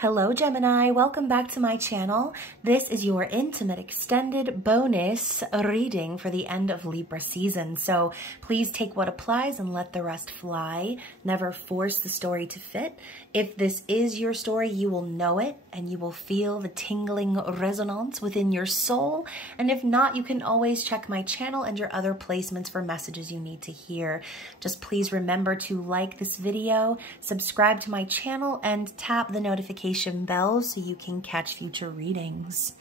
Hello Gemini, welcome back to my channel. This is your intimate extended bonus reading for the end of Libra season. So please take what applies and let the rest fly. Never force the story to fit. If this is your story, you will know it and you will feel the tingling resonance within your soul. And if not, you can always check my channel and your other placements for messages you need to hear. Just please remember to like this video, subscribe to my channel, and tap the notification bell so you can catch future readings.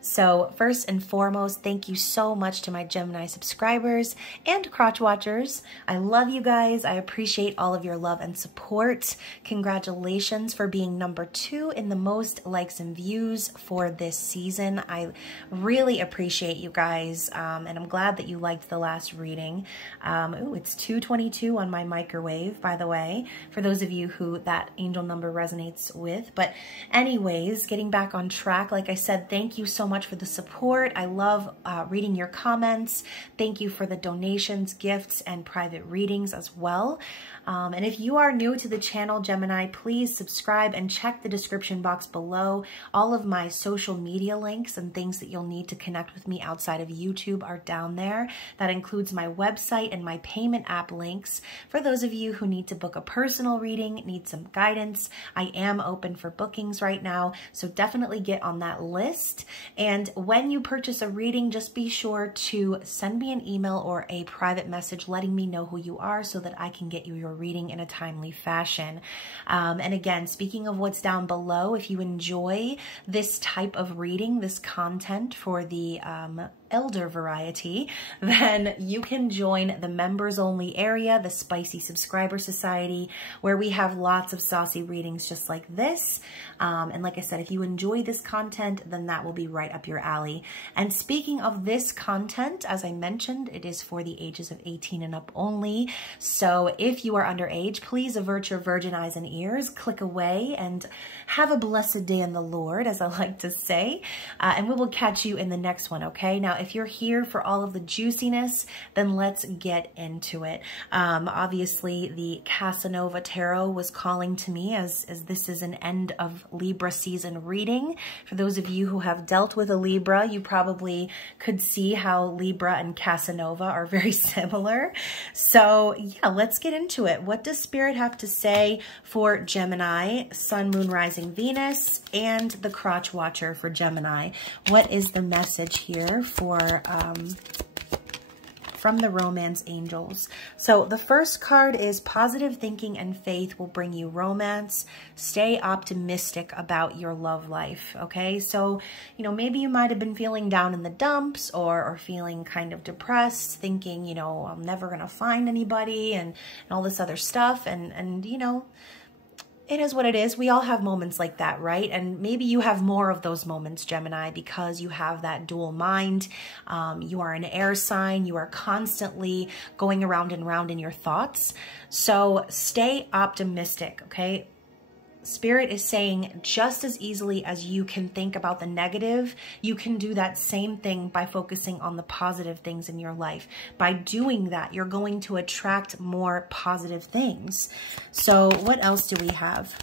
So first and foremost, thank you so much to my Gemini subscribers and crotch watchers. I love you guys. I appreciate all of your love and support. Congratulations for being #2 in the most likes and views for this season. I really appreciate you guys, and I'm glad that you liked the last reading. Ooh, it's 2:22 on my microwave, by the way, for those of you who that angel number resonates with. But anyways, getting back on track, like I said, thank you so much for the support. I love reading your comments. Thank you for the donations, gifts, and private readings as well. And if you are new to the channel, Gemini, please subscribe and check the description box below. All of my social media links and things that you'll need to connect with me outside of YouTube are down there. That includes my website and my payment app links. For those of you who need to book a personal reading, need some guidance, I am open for bookings right now, so definitely get on that list. And when you purchase a reading, just be sure to send me an email or a private message letting me know who you are so that I can get you your reading in a timely fashion. And again, speaking of what's down below, if you enjoy this type of reading, this content for the elder variety, then you can join the members only area, the Spicy Subscriber Society, where we have lots of saucy readings just like this. And like I said, if you enjoy this content, then that will be right up your alley. And speaking of this content, as I mentioned, it is for the ages of 18 and up only. So if you are underage, please avert your virgin eyes and ears, click away, and have a blessed day in the Lord, as I like to say. And we will catch you in the next one, okay? Now, if you're here for all of the juiciness, then let's get into it. Obviously, the Casanova Tarot was calling to me as this is an end of Libra season reading. For those of you who have dealt with a Libra, you probably could see how Libra and Casanova are very similar. So yeah, let's get into it. What does Spirit have to say for Gemini, Sun, Moon, Rising, Venus, and the Crotch Watcher for Gemini? What is the message here for from the romance angels? So the first card is positive thinking and faith will bring you romance. Stay optimistic about your love life, okay? So, you know, maybe you might have been feeling down in the dumps or feeling kind of depressed, thinking, you know, I'm never going to find anybody and all this other stuff. And you know, it is what it is. We all have moments like that, right? And maybe you have more of those moments, Gemini, because you have that dual mind. You are an air sign. You are constantly going around and round in your thoughts. So stay optimistic, okay? Spirit is saying just as easily as you can think about the negative, you can do that same thing by focusing on the positive things in your life. By doing that, you're going to attract more positive things. So what else do we have?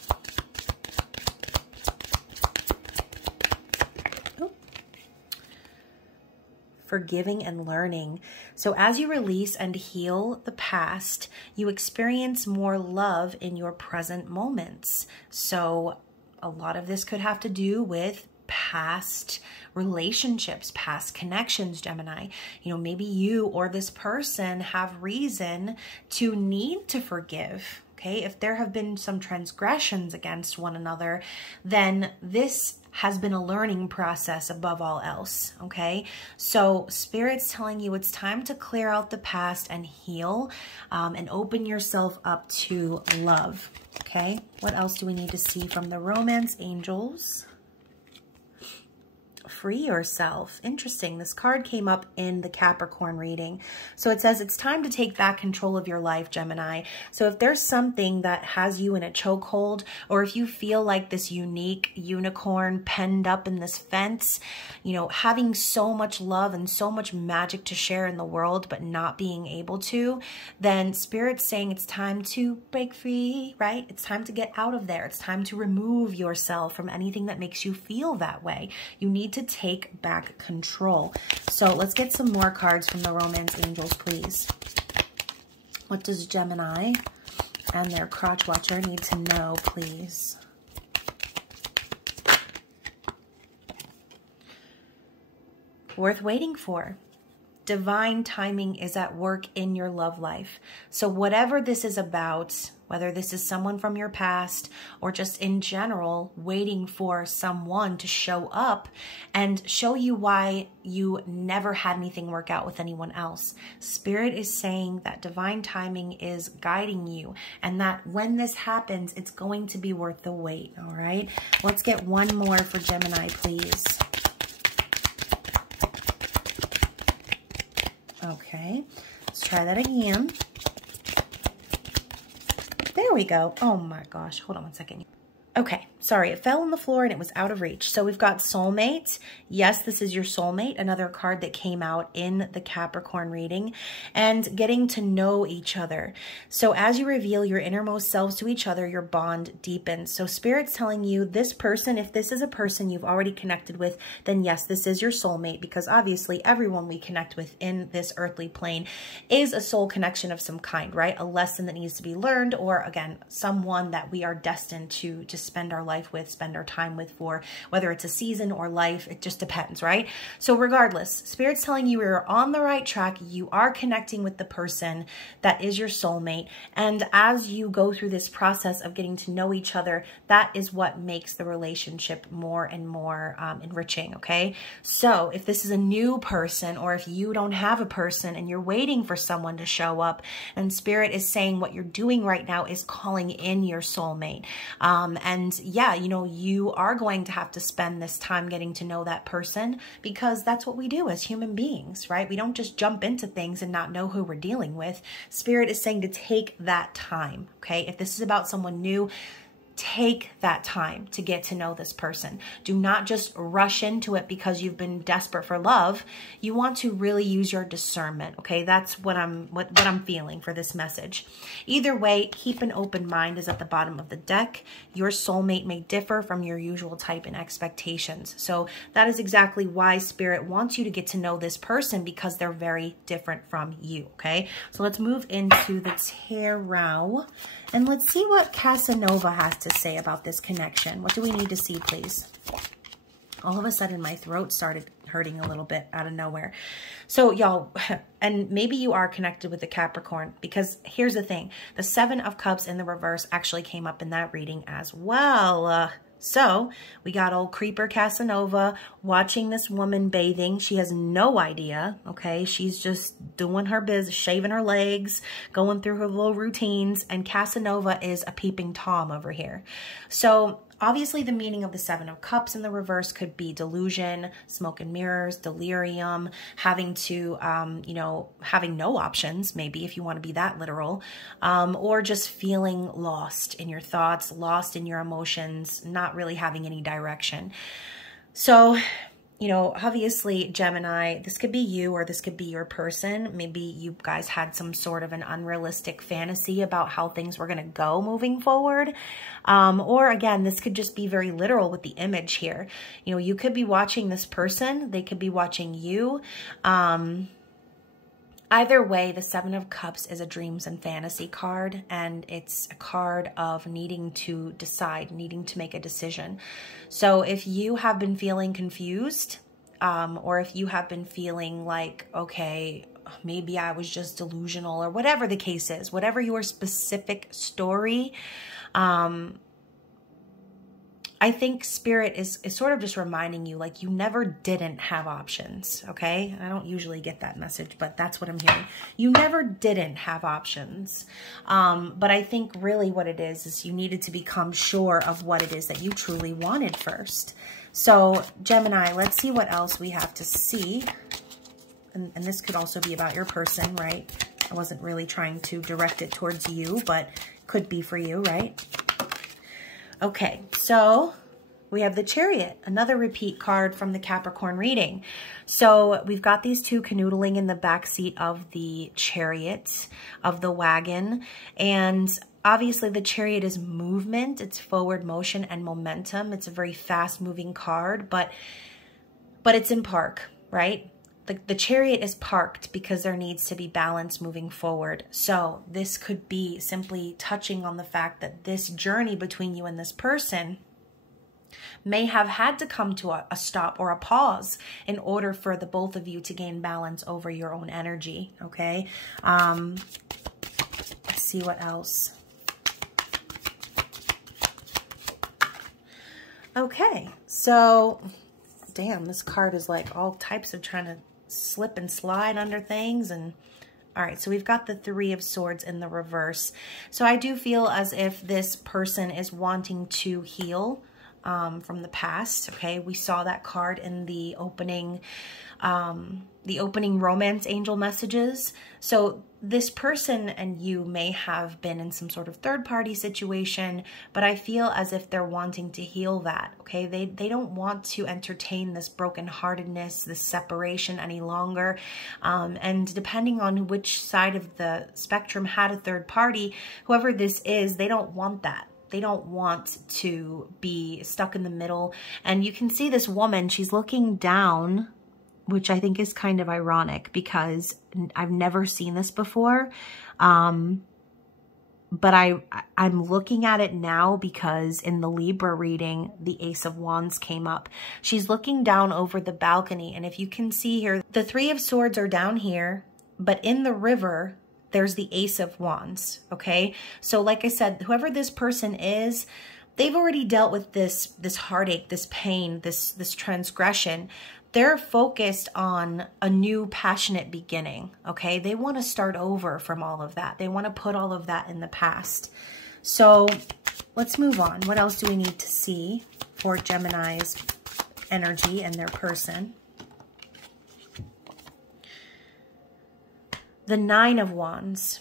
Forgiving and learning. So as you release and heal the past, you experience more love in your present moments. So a lot of this could have to do with past relationships, past connections, Gemini. You know, maybe you or this person have reason to need to forgive. Okay, if there have been some transgressions against one another, then this has been a learning process above all else, okay? So Spirit's telling you it's time to clear out the past and heal and open yourself up to love, okay? What else do we need to see from the romance angels free yourself. Interesting. This card came up in the Capricorn reading. So it says it's time to take back control of your life, Gemini. So if there's something that has you in a chokehold, or if you feel like this unique unicorn penned up in this fence, you know, having so much love and so much magic to share in the world, but not being able to, then Spirit's saying it's time to break free, right? It's time to get out of there. It's time to remove yourself from anything that makes you feel that way. You need to take back control. So let's get some more cards from the Romance Angels, please. What does Gemini and their crotch watcher need to know, please? Worth waiting for. Divine timing is at work in your love life. So whatever this is about, whether this is someone from your past or just in general, waiting for someone to show up and show you why you never had anything work out with anyone else. Spirit is saying that divine timing is guiding you and that when this happens, it's going to be worth the wait, all right? Let's get one more for Gemini, please. Okay, let's try that again. There we go. Oh my gosh, hold on one second. Okay, sorry, it fell on the floor and it was out of reach. So we've got soulmate. Yes, this is your soulmate, another card that came out in the Capricorn reading, and getting to know each other. So as you reveal your innermost selves to each other, your bond deepens. So Spirit's telling you this person, if this is a person you've already connected with, then yes, this is your soulmate, because obviously everyone we connect with in this earthly plane is a soul connection of some kind, right? A lesson that needs to be learned, or again, someone that we are destined to spend our life with, spend our time with, for whether it's a season or life, it just depends, right? So regardless, Spirit's telling you you're on the right track. You are connecting with the person that is your soulmate. And as you go through this process of getting to know each other, that is what makes the relationship more and more enriching, okay? So if this is a new person, or if you don't have a person and you're waiting for someone to show up, and Spirit is saying what you're doing right now is calling in your soulmate. And yeah, you know, you are going to have to spend this time getting to know that person, because that's what we do as human beings, right? We don't just jump into things and not know who we're dealing with. Spirit is saying to take that time, okay? If this is about someone new, take that time to get to know this person. Do not just rush into it because you've been desperate for love. You want to really use your discernment, okay? That's what I'm feeling for this message. Either way, keep an open mind is at the bottom of the deck. Your soulmate may differ from your usual type and expectations. So that is exactly why Spirit wants you to get to know this person, because they're very different from you, okay? So let's move into the tarot and let's see what Casanova has to say about this connection. What do we need to see, please? All of a sudden, my throat started hurting a little bit out of nowhere. So y'all, and maybe you are connected with the Capricorn, because here's the thing. The Seven of Cups in the reverse actually came up in that reading as well. So we got old creeper Casanova watching this woman bathing. She has no idea, okay? She's just doing her biz, shaving her legs, going through her little routines, and Casanova is a peeping Tom over here. So obviously the meaning of the Seven of Cups in the reverse could be delusion, smoke and mirrors, delirium, having to, you know, having no options, maybe if you want to be that literal, or just feeling lost in your thoughts, lost in your emotions, not really having any direction. So, you know, obviously, Gemini, this could be you or this could be your person. Maybe you guys had some sort of an unrealistic fantasy about how things were going to go moving forward. Or again, this could just be very literal with the image here. You know, you could be watching this person. They could be watching you. Either way, the Seven of Cups is a dreams and fantasy card, and it's a card of needing to decide, needing to make a decision. So if you have been feeling confused, or if you have been feeling like, okay, maybe I was just delusional, or whatever the case is, whatever your specific story, I I think Spirit is sort of just reminding you, like, you never didn't have options, okay? I don't usually get that message, but that's what I'm hearing. You never didn't have options. But I think really what it is you needed to become sure of what it is that you truly wanted first. So, Gemini, let's see what else we have to see. And this could also be about your person, right? I wasn't really trying to direct it towards you, but could be for you, right? Okay, so we have the Chariot, another repeat card from the Capricorn reading. So we've got these two canoodling in the back seat of the Chariot, of the wagon. And obviously the Chariot is movement, it's forward motion and momentum. It's a very fast moving card, but it's in park, right? The Chariot is parked because there needs to be balance moving forward. So this could be simply touching on the fact that this journey between you and this person may have had to come to a stop or a pause in order for the both of you to gain balance over your own energy, okay? Let's see what else. Okay, so, damn, this card is like all types of trying to slip and slide under things. And all right, so we've got the Three of Swords in the reverse. So I do feel as if this person is wanting to heal from the past. Okay, we saw that card in the opening romance angel messages. So this person and you may have been in some sort of third-party situation, but I feel as if they're wanting to heal that, okay? They don't want to entertain this brokenheartedness, this separation any longer. And depending on which side of the spectrum had a third party, whoever this is, they don't want that. They don't want to be stuck in the middle. And you can see this woman, she's looking down, which I think is kind of ironic because I've never seen this before. But I'm looking at it now because in the Libra reading, the Ace of Wands came up. She's looking down over the balcony. And if you can see here, the Three of Swords are down here, but in the river, there's the Ace of Wands, okay? So like I said, whoever this person is, they've already dealt with this heartache, this pain, this transgression. They're focused on a new passionate beginning, okay? They want to start over from all of that. They want to put all of that in the past. So let's move on. What else do we need to see for Gemini's energy and their person? The Nine of Wands.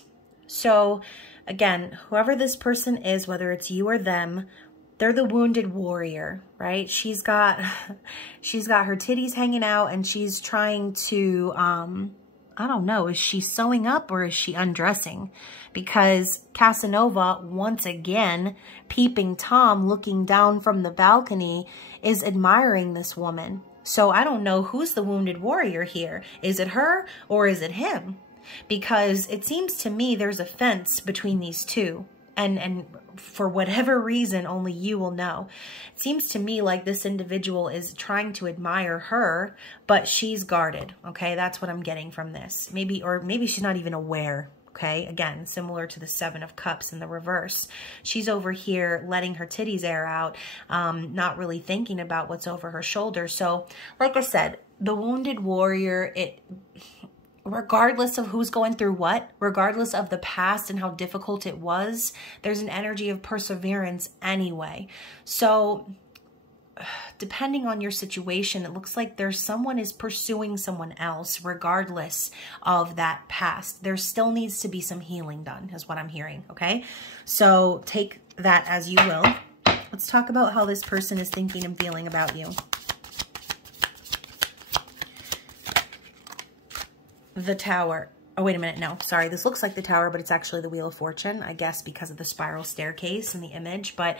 So again, whoever this person is, whether it's you or them, they're the wounded warrior, right? She's got her titties hanging out and she's trying to, I don't know, is she sewing up or is she undressing? Because Casanova, once again, peeping Tom, looking down from the balcony, is admiring this woman. So I don't know who's the wounded warrior here. Is it her or is it him? Because it seems to me there's a fence between these two. And for whatever reason, only you will know. It seems to me like this individual is trying to admire her, but she's guarded, okay? That's what I'm getting from this. Maybe she's not even aware, okay? Again, similar to the Seven of Cups in the reverse. She's over here letting her titties air out, not really thinking about what's over her shoulder. So, like I said, the wounded warrior, regardless of who's going through what, regardless of the past and how difficult it was, there's an energy of perseverance anyway. So depending on your situation, it looks like someone is pursuing someone else regardless of that past. There still needs to be some healing done is what I'm hearing, okay? So take that as you will. Let's talk about how this person is thinking and feeling about you. The Tower. Oh, wait a minute. No, sorry. This looks like the Tower, but it's actually the Wheel of Fortune, I guess, because of the spiral staircase in the image. But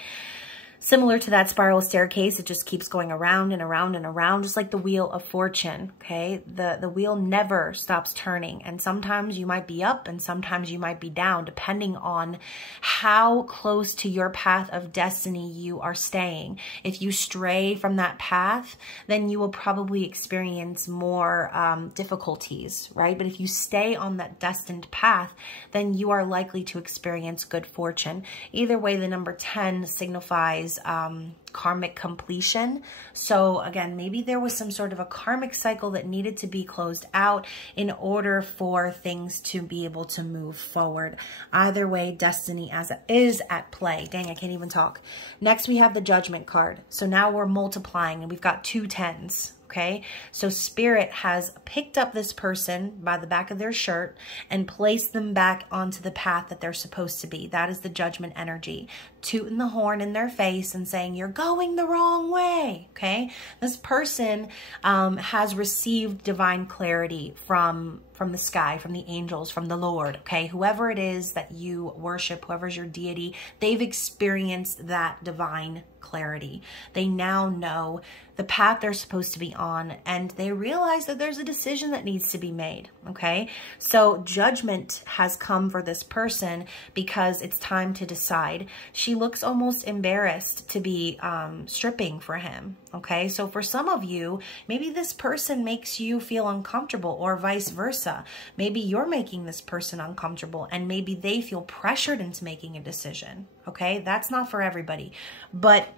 similar to that spiral staircase, it just keeps going around and around and around, just like the Wheel of Fortune, okay? The wheel never stops turning, and sometimes you might be up and sometimes you might be down, depending on how close to your path of destiny you are staying. If you stray from that path, then you will probably experience more difficulties, right? But if you stay on that destined path, then you are likely to experience good fortune. Either way, the number 10 signifies is karmic completion. So again, maybe there was some sort of a karmic cycle that needed to be closed out in order for things to be able to move forward. Either way, destiny is at play. Dang, I can't even talk. Next, we have the Judgment card. So now we're multiplying and we've got 2 10s. Okay, so Spirit has picked up this person by the back of their shirt and placed them back onto the path that they're supposed to be. That is the Judgment energy. Tooting the horn in their face and saying, you're going the wrong way. Okay, this person has received divine clarity from the sky, from the angels, from the Lord. Okay, whoever it is that you worship, whoever's your deity, they've experienced that divine clarity. They now know the path they're supposed to be on, and they realize that there's a decision that needs to be made. Okay, so Judgment has come for this person because it's time to decide. She looks almost embarrassed to be stripping for him. Okay, so for some of you, maybe this person makes you feel uncomfortable, or vice versa. Maybe you're making this person uncomfortable and maybe they feel pressured into making a decision. Okay, that's not for everybody. But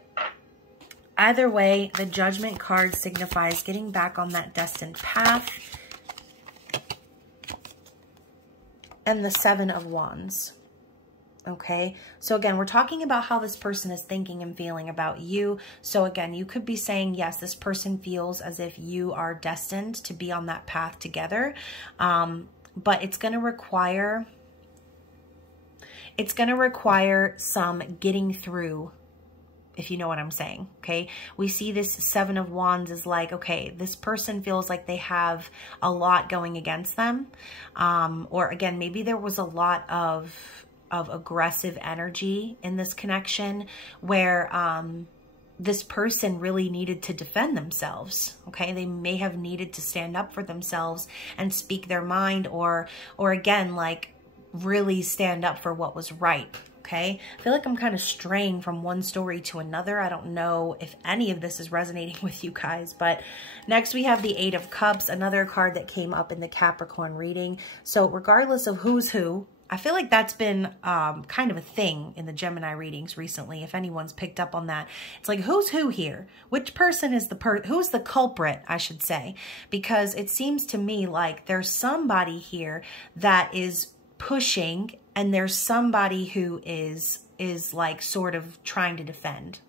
either way, the Judgment card signifies getting back on that destined path. And the 7 of Wands. Okay, so again, we're talking about how this person is thinking and feeling about you. So again, you could be saying, yes, this person feels as if you are destined to be on that path together. But it's going to require some getting through, if you know what I'm saying. Okay, we see this 7 of Wands is like, okay, this person feels like they have a lot going against them. Or again, maybe there was a lot of aggressive energy in this connection where this person really needed to defend themselves. Okay, they may have needed to stand up for themselves and speak their mind, or again, like really stand up for what was right. Okay, I feel like I'm kind of straying from one story to another. I don't know if any of this is resonating with you guys. But next we have the 8 of Cups, another card that came up in the Capricorn reading. So regardless of who's who, I feel like that's been kind of a thing in the Gemini readings recently, if anyone's picked up on that. It's like, who's who here? Which person is who's the culprit, I should say? Because it seems to me like there's somebody here that is pushing, and there's somebody who is like sort of trying to defend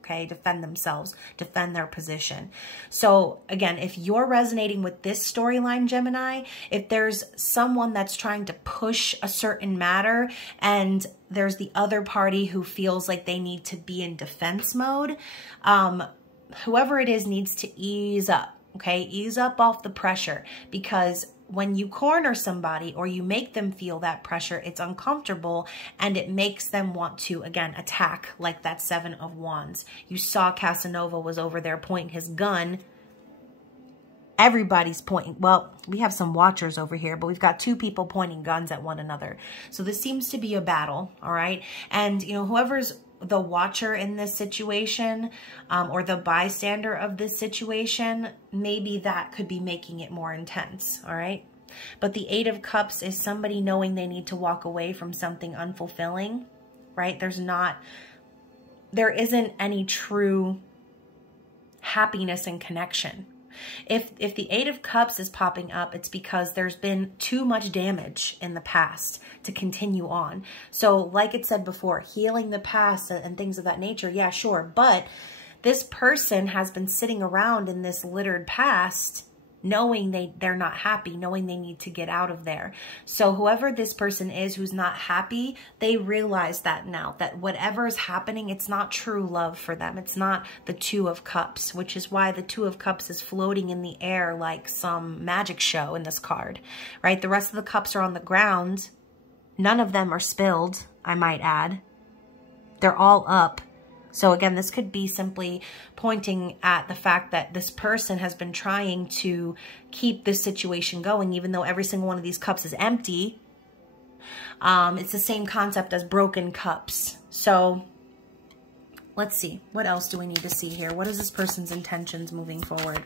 themselves, defend their position. So again, if you're resonating with this storyline, Gemini, if there's someone that's trying to push a certain matter and there's the other party who feels like they need to be in defense mode, whoever it is needs to ease up. Okay, ease up off the pressure, because when you corner somebody or you make them feel that pressure, it's uncomfortable and it makes them want to, again, attack, like that 7 of Wands. You saw Casanova was over there pointing his gun. Everybody's pointing. Well, we have some watchers over here, but we've got 2 people pointing guns at one another. So this seems to be a battle, all right? And, you know, whoever's the watcher in this situation, or the bystander of this situation, maybe that could be making it more intense, all right? But the 8 of Cups is somebody knowing they need to walk away from something unfulfilling, right? There isn't any true happiness and connection. If the 8 of Cups is popping up, it's because there's been too much damage in the past to continue on. So like it said before, healing the past and things of that nature, yeah, sure. But this person has been sitting around in this littered past, knowing they're not happy, knowing they need to get out of there. So whoever this person is who's not happy, they realize that now, that whatever is happening, it's not true love for them. It's not the 2 of Cups, which is why the 2 of Cups is floating in the air like some magic show in this card, right? The rest of the cups are on the ground. None of them are spilled, I might add. They're all up. So again, this could be simply pointing at the fact that this person has been trying to keep this situation going, even though every single one of these cups is empty. It's the same concept as broken cups. So let's see. What else do we need to see here? What is this person's intentions moving forward?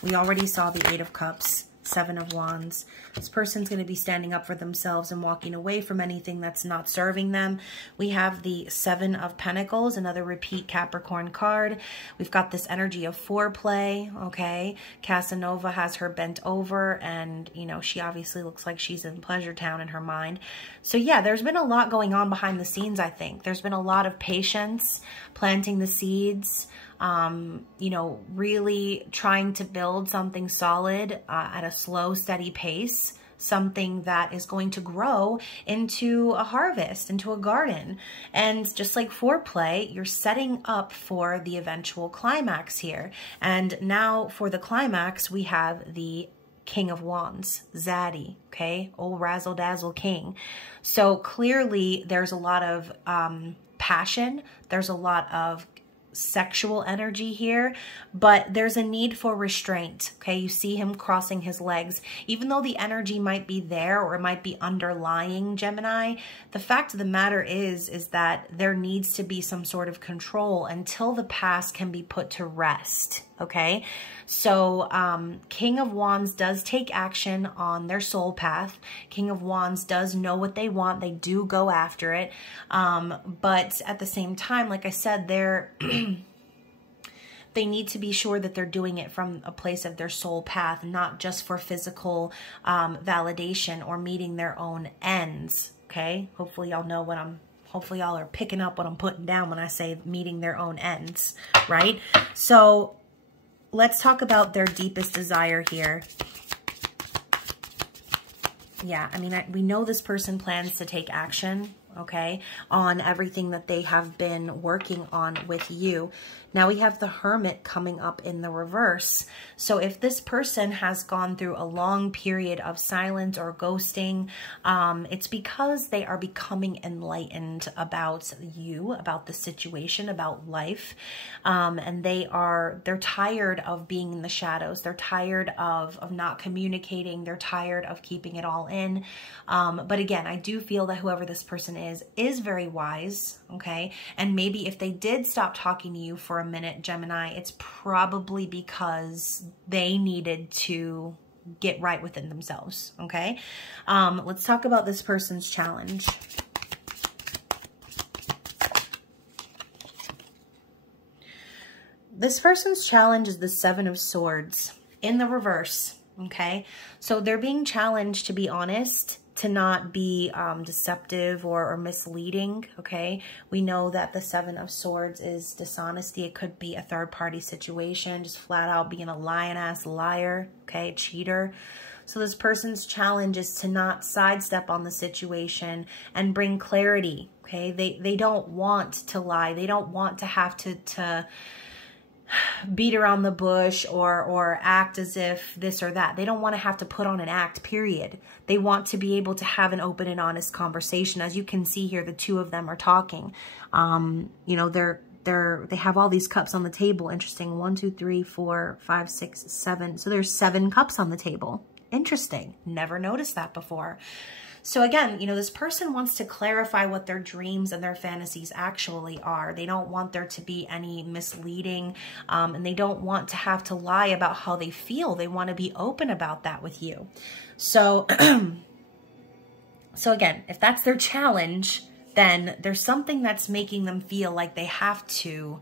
We already saw the 8 of Cups. Seven of Wands. This person's going to be standing up for themselves and walking away from anything that's not serving them. We have the Seven of Pentacles, another repeat Capricorn card. We've got this energy of foreplay, okay? Casanova has her bent over and, you know, she obviously looks like she's in Pleasure Town in her mind. So yeah, there's been a lot going on behind the scenes, I think. There's been a lot of patience, planting the seeds, you know, really trying to build something solid at a slow, steady pace, something that is going to grow into a harvest, into a garden. And just like foreplay, you're setting up for the eventual climax here. And now for the climax, we have the King of Wands, Zaddy, okay? Old razzle-dazzle king. So clearly there's a lot of passion. There's a lot of sexual energy here, but there's a need for restraint, okay? You see him crossing his legs. Even though the energy might be there or it might be underlying, Gemini, the fact of the matter is that there needs to be some sort of control until the past can be put to rest, okay? So King of Wands does take action on their soul path. King of Wands does know what they want. They do go after it. But at the same time, like I said, they need to be sure that they're doing it from a place of their soul path, not just for physical validation or meeting their own ends, okay? Hopefully y'all know what hopefully y'all are picking up what I'm putting down when I say meeting their own ends, right? So let's talk about their deepest desire here. Yeah, I mean, we know this person plans to take action, okay, on everything that they have been working on with you. Now we have the Hermit coming up in the reverse. So if this person has gone through a long period of silence or ghosting, it's because they are becoming enlightened about you, about the situation, about life. And they're tired of being in the shadows. They're tired of not communicating. They're tired of keeping it all in. But again, I do feel that whoever this person is very wise, okay? And maybe if they did stop talking to you for a minute, Gemini, it's probably because they needed to get right within themselves, okay? Let's talk about this person's challenge. This person's challenge is the Seven of Swords in the reverse, okay? So they're being challenged to be honest, to not be deceptive or misleading, okay? We know that the Seven of Swords is dishonesty. It could be a third-party situation, just flat out being a lying-ass liar, okay, a cheater. So this person's challenge is to not sidestep on the situation and bring clarity, okay? They don't want to lie. They don't want to have to beat around the bush or act as if this or that. They don't want to have to put on an act, period. They want to be able to have an open and honest conversation. As you can see here, the two of them are talking. You know, they have all these cups on the table. Interesting. 1, 2, 3, 4, 5, 6, 7. So there's 7 cups on the table. Interesting. Never noticed that before. So again, you know, this person wants to clarify what their dreams and their fantasies actually are. They don't want there to be any misleading, and they don't want to have to lie about how they feel. They want to be open about that with you. So, so again, if that's their challenge, then there's something that's making them feel like they have to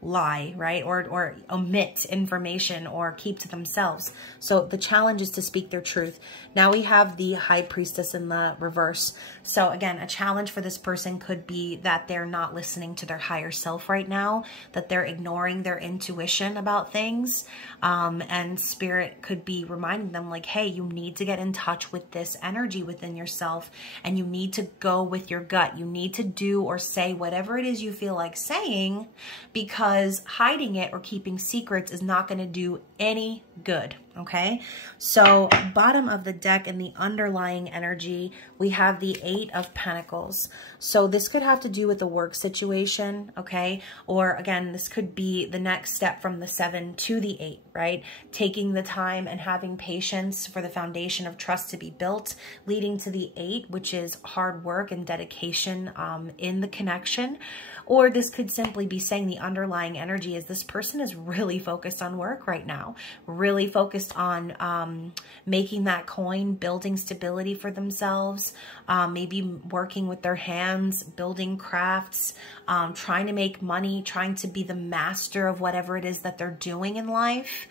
lie, right? Or omit information or keep to themselves. So the challenge is to speak their truth. Now we have the High Priestess in the reverse. So again, a challenge for this person could be that they're not listening to their higher self right now, that they're ignoring their intuition about things. And Spirit could be reminding them like, hey, you need to get in touch with this energy within yourself and you need to go with your gut. You need to do or say whatever it is you feel like saying, because hiding it or keeping secrets is not going to do any good, okay? So bottom of the deck in the underlying energy, we have the 8 of Pentacles. So this could have to do with a work situation, okay? Or again, this could be the next step from the 7 to the 8, right? Taking the time and having patience for the foundation of trust to be built, leading to the 8, which is hard work and dedication in the connection. Or this could simply be saying the underlying energy is this person is really focused on work right now, really focused focused on making that coin, building stability for themselves, maybe working with their hands, building crafts, trying to make money, trying to be the master of whatever it is that they're doing in life.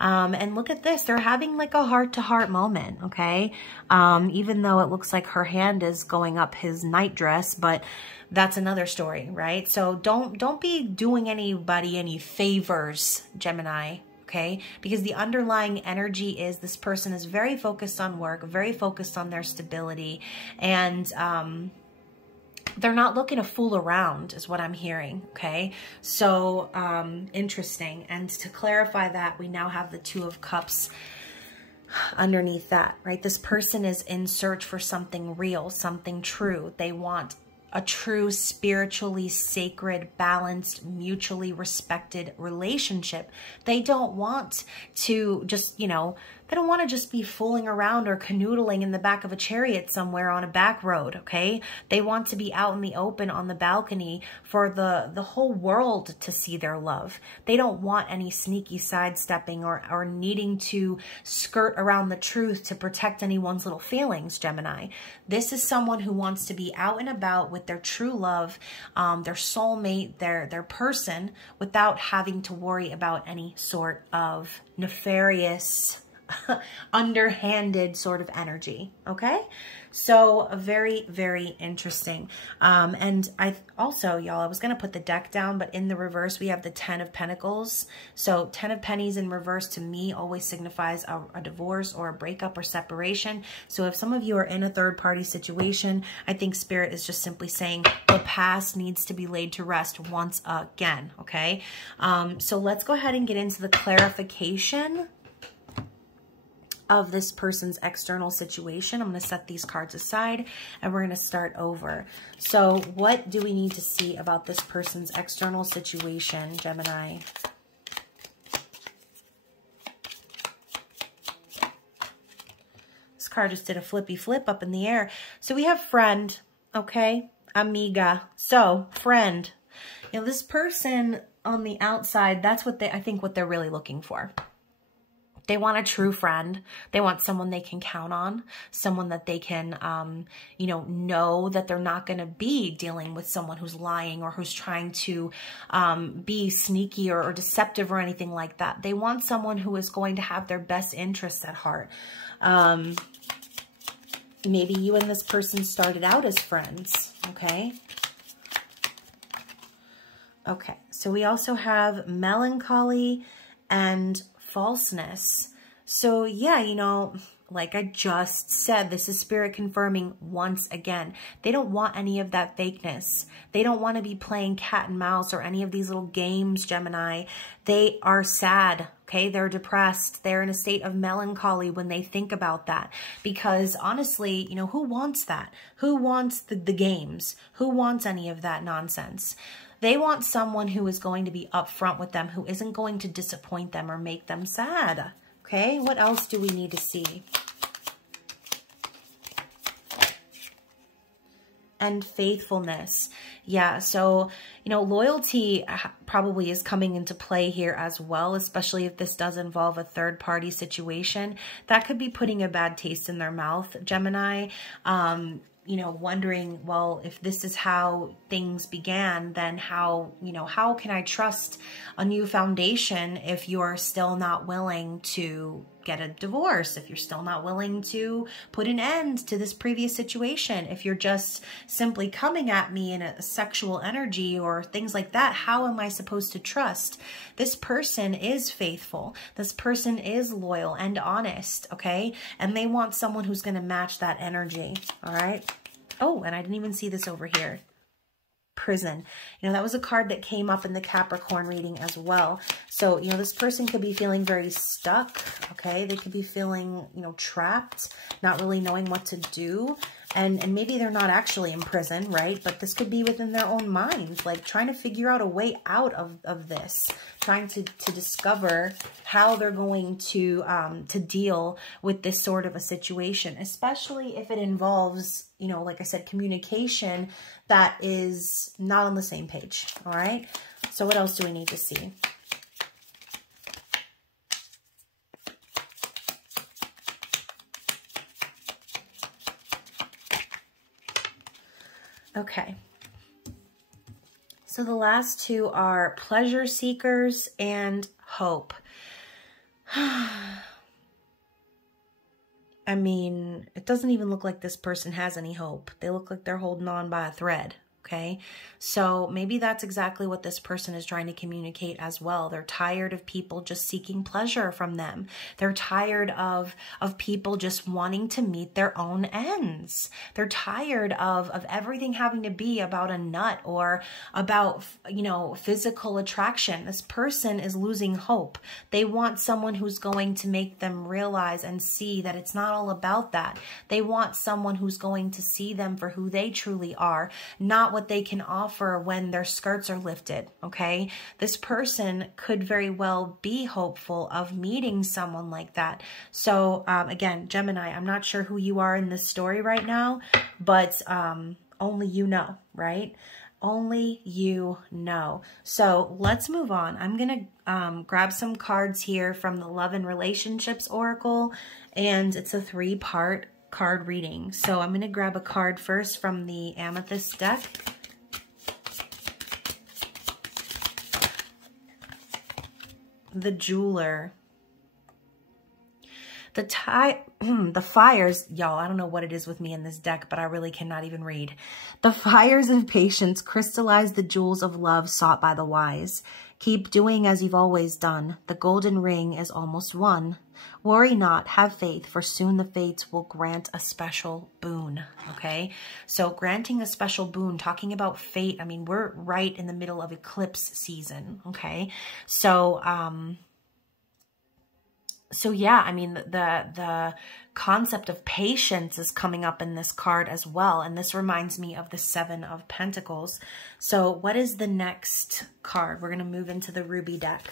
And look at this, they're having like a heart-to-heart moment, okay? Even though it looks like her hand is going up his nightdress, but that's another story, right? So don't be doing anybody any favors, Gemini, okay? Because the underlying energy is this person is very focused on work, very focused on their stability, and they're not looking to fool around is what I'm hearing, okay? So interesting. And to clarify that, we now have the Two of Cups underneath that, right? This person is in search for something real, something true. They want a true, spiritually sacred, balanced, mutually respected relationship. They don't want to just, you know, they don't want to just be fooling around or canoodling in the back of a chariot somewhere on a back road, okay? They want to be out in the open on the balcony for the whole world to see their love. They don't want any sneaky sidestepping or needing to skirt around the truth to protect anyone's little feelings, Gemini. This is someone who wants to be out and about with their true love, their soulmate, their person, without having to worry about any sort of nefarious, underhanded sort of energy, okay? So very, very interesting. And I also, y'all, I was going to put the deck down, but in the reverse, we have the 10 of Pentacles. So 10 of Pennies in reverse to me always signifies a divorce or a breakup or separation. So if some of you are in a third party situation, I think Spirit is just simply saying the past needs to be laid to rest once again, okay? So let's go ahead and get into the clarification of this person's external situation. I'm going to set these cards aside and we're going to start over. So what do we need to see about this person's external situation, Gemini? This card just did a flippy flip up in the air. So we have friend, okay? Amiga. So friend. You know, this person on the outside, that's what I think what they're really looking for. They want a true friend. They want someone they can count on, someone that they can, you know that they're not going to be dealing with someone who's lying or who's trying to be sneaky or deceptive or anything like that. They want someone who is going to have their best interests at heart. Maybe you and this person started out as friends, okay? Okay, so we also have melancholy and falseness. So yeah, you know, like I just said, this is Spirit confirming once again. They don't want any of that fakeness. They don't want to be playing cat and mouse or any of these little games, Gemini. They are sad, okay? They're depressed. They're in a state of melancholy when they think about that. Because honestly, you know, who wants that? Who wants the games? Who wants any of that nonsense? They want someone who is going to be upfront with them, who isn't going to disappoint them or make them sad. Okay, what else do we need to see? And faithfulness. Yeah, so, you know, loyalty probably is coming into play here as well, especially if this does involve a third-party situation. That could be putting a bad taste in their mouth, Gemini. You know, wondering, well, if this is how things began, then how, you know, how can I trust a new foundation if you're still not willing to get a divorce, if you're still not willing to put an end to this previous situation, if you're just simply coming at me in a sexual energy or things like that, how am I supposed to trust? This person is faithful. This person is loyal and honest, okay? And they want someone who's going to match that energy, all right? Oh, and I didn't even see this over here. Prison. You know, that was a card that came up in the Capricorn reading as well. So, you know, this person could be feeling very stuck, okay? They could be feeling, you know, trapped, not really knowing what to do. And maybe they're not actually in prison, right? But this could be within their own minds, like trying to figure out a way out of this, trying to discover how they're going to deal with this sort of a situation, especially if it involves, you know, like I said, communication that is not on the same page, all right? So what else do we need to see? Okay. So the last two are pleasure seekers and hope. I mean, it doesn't even look like this person has any hope. They look like they're holding on by a thread. Okay, so maybe that's exactly what this person is trying to communicate as well. They're tired of people just seeking pleasure from them. They're tired of people just wanting to meet their own ends. They're tired of everything having to be about a nut or about, you know, physical attraction. This person is losing hope. They want someone who's going to make them realize and see that it's not all about that. They want someone who's going to see them for who they truly are, not what they can offer when their skirts are lifted, okay? This person could very well be hopeful of meeting someone like that. So again, Gemini, I'm not sure who you are in this story right now, but only you know, right? Only you know. So let's move on. I'm going to grab some cards here from the Love and Relationships Oracle, and it's a 3-part card reading. So I'm going to grab a card first from the Amethyst deck. The Jeweler. The fires, y'all, I don't know what it is with me in this deck, but I really cannot even read. The fires of patience crystallize the jewels of love sought by the wise. Keep doing as you've always done. The golden ring is almost won. Worry not, have faith, for soon the fates will grant a special boon, okay? So granting a special boon, talking about fate, I mean, we're right in the middle of eclipse season, okay? So, so yeah, I mean, the concept of patience is coming up in this card as well. And this reminds me of the 7 of Pentacles. So what is the next card? We're going to move into the Ruby deck.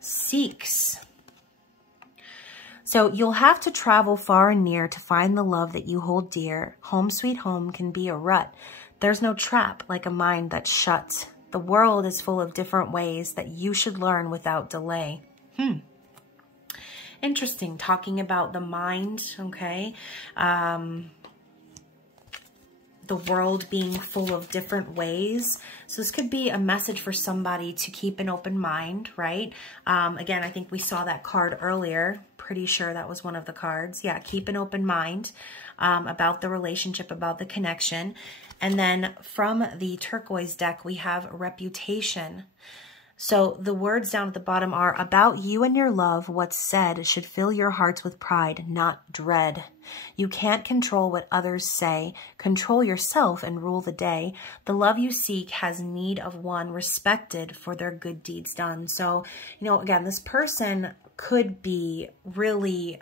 Seeks. So you'll have to travel far and near to find the love that you hold dear. Home sweet home can be a rut. There's no trap like a mind that's shut. The world is full of different ways that you should learn without delay. Interesting, talking about the mind, okay? The world being full of different ways. So this could be a message for somebody to keep an open mind, right? Again, I think we saw that card earlier. Pretty sure that was one of the cards. Yeah, keep an open mind about the relationship, about the connection. And then from the turquoise deck, we have reputation. So the words down at the bottom are, about you and your love, what's said should fill your hearts with pride, not dread. You can't control what others say. Control yourself and rule the day. The love you seek has need of one respected for their good deeds done. So, you know, again, this person could be really,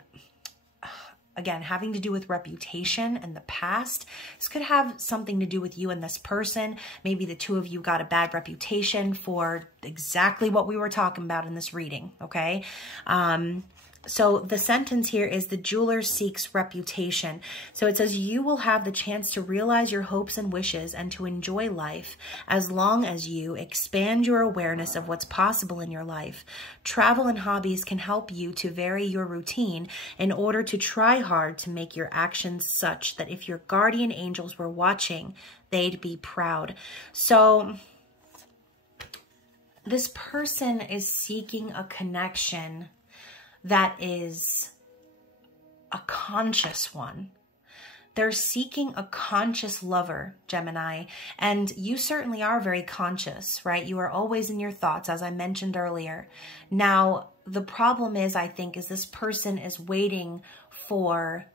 again, having to do with reputation in the past. This could have something to do with you and this person. Maybe the two of you got a bad reputation for exactly what we were talking about in this reading, okay? So the sentence here is, the jeweler seeks reputation. So it says, you will have the chance to realize your hopes and wishes and to enjoy life as long as you expand your awareness of what's possible in your life. Travel and hobbies can help you to vary your routine in order to try hard to make your actions such that if your guardian angels were watching, they'd be proud. So this person is seeking a connection that is a conscious one. They're seeking a conscious lover, Gemini, and you certainly are very conscious, right? You are always in your thoughts, as I mentioned earlier. Now, the problem is, I think, is this person is waiting for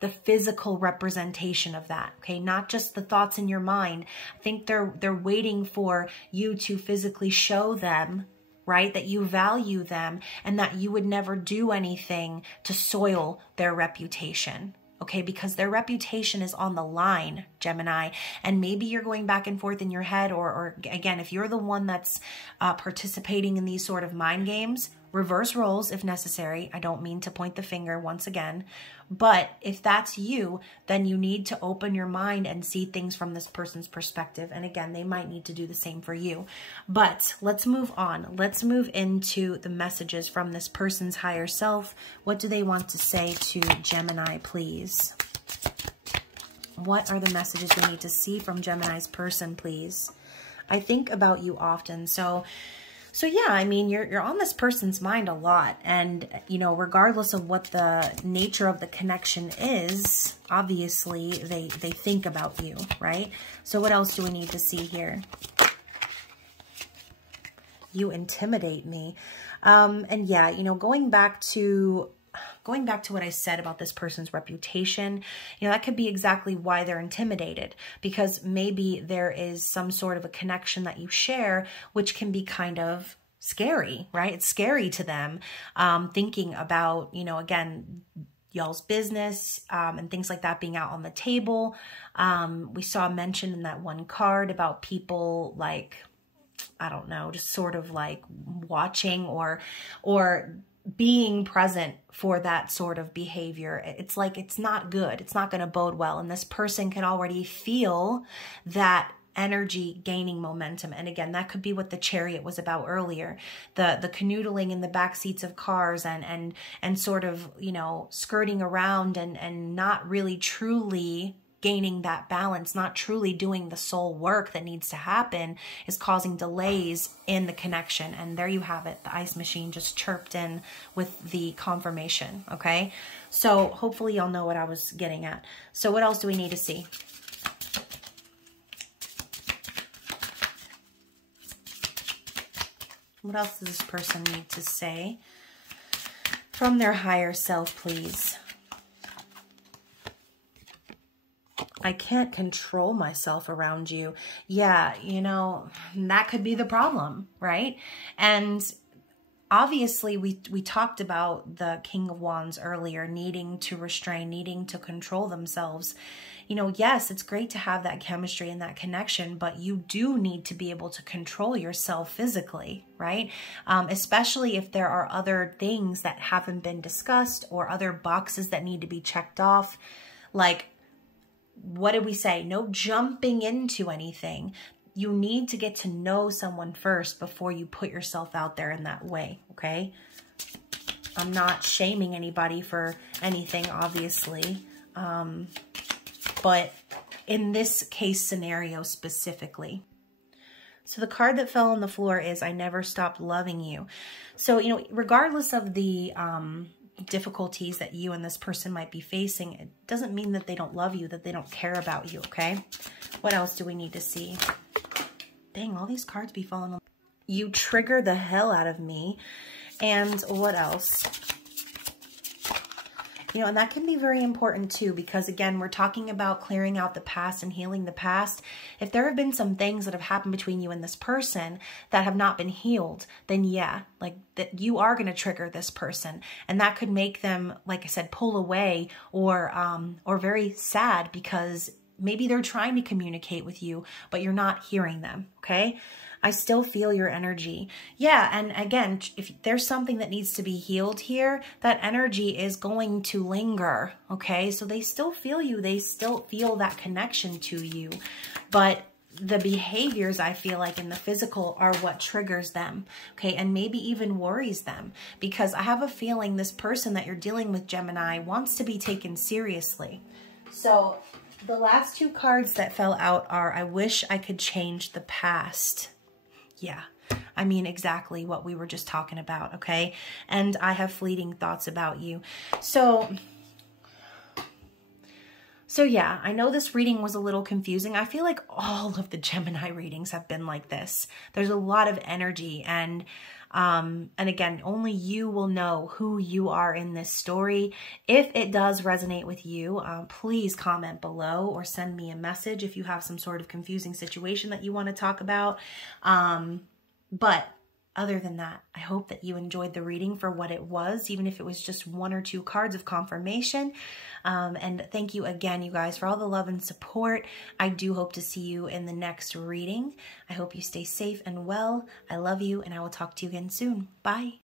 the physical representation of that, okay? Not just the thoughts in your mind. I think they're waiting for you to physically show them, right, that you value them and that you would never do anything to soil their reputation, okay? Because their reputation is on the line, Gemini, and maybe you're going back and forth in your head, or again, if you're the one that's participating in these sort of mind games, reverse roles if necessary. I don't mean to point the finger once again, but if that's you, then you need to open your mind and see things from this person's perspective. And again, they might need to do the same for you. But let's move on. Let's move into the messages from this person's higher self. What do they want to say to Gemini, please? What are the messages we need to see from Gemini's person, please? I think about you often. So yeah, I mean, you're on this person's mind a lot. And, you know, regardless of what the nature of the connection is, obviously they think about you, right? So what else do we need to see here? You intimidate me. And yeah, you know, going back to what I said about this person's reputation, you know, that could be exactly why they're intimidated, because maybe there is some sort of a connection that you share, which can be kind of scary, right? It's scary to them, thinking about, you know, again, y'all's business and things like that being out on the table. We saw mentioned in that one card about people like, I don't know, just sort of like watching or being present for that sort of behavior. It's like, it's not good. It's not going to bode well. And this person can already feel that energy gaining momentum. And again, that could be what the Chariot was about earlier. The canoodling in the back seats of cars and sort of, you know, skirting around and not really truly gaining that balance, not truly doing the soul work that needs to happen, is causing delays in the connection. And there you have it. The ice machine just chirped in with the confirmation. Okay. So hopefully y'all know what I was getting at. So what else do we need to see? What else does this person need to say from their higher self, please? I can't control myself around you. Yeah, you know, that could be the problem, right? And obviously we talked about the King of Wands earlier, needing to restrain, needing to control themselves. You know, yes, it's great to have that chemistry and that connection, but you do need to be able to control yourself physically, right? Especially if there are other things that haven't been discussed or other boxes that need to be checked off. Like, what did we say? No jumping into anything. You need to get to know someone first before you put yourself out there in that way, okay? I'm not shaming anybody for anything, obviously. But in this case scenario specifically. So the card that fell on the floor is I never stopped loving you. So, you know, regardless of the difficulties that you and this person might be facing, it doesn't mean that they don't love you, that they don't care about you, okay? What else do we need to see? Dang, all these cards be falling on. You trigger the hell out of me. And what else? You know, and that can be very important too, because again, we're talking about clearing out the past and healing the past. If there have been some things that have happened between you and this person that have not been healed, then yeah, like that you are going to trigger this person, and that could make them, like I said, pull away or very sad because maybe they're trying to communicate with you, but you're not hearing them. Okay. I still feel your energy. Yeah, and again, if there's something that needs to be healed here, that energy is going to linger, okay? So they still feel you. They still feel that connection to you. But the behaviors, I feel like, in the physical are what triggers them, okay? And maybe even worries them. Because I have a feeling this person that you're dealing with, Gemini, wants to be taken seriously. So the last two cards that fell out are, I wish I could change the past. Yeah, I mean exactly what we were just talking about, okay? And I have fleeting thoughts about you. So yeah, I know this reading was a little confusing. I feel like all of the Gemini readings have been like this. There's a lot of energy, and again, only you will know who you are in this story. If it does resonate with you, please comment below or send me a message if you have some sort of confusing situation that you want to talk about. But other than that, I hope that you enjoyed the reading for what it was, even if it was just 1 or 2 cards of confirmation. And thank you again, you guys, for all the love and support. I do hope to see you in the next reading. I hope you stay safe and well. I love you, and I will talk to you again soon. Bye.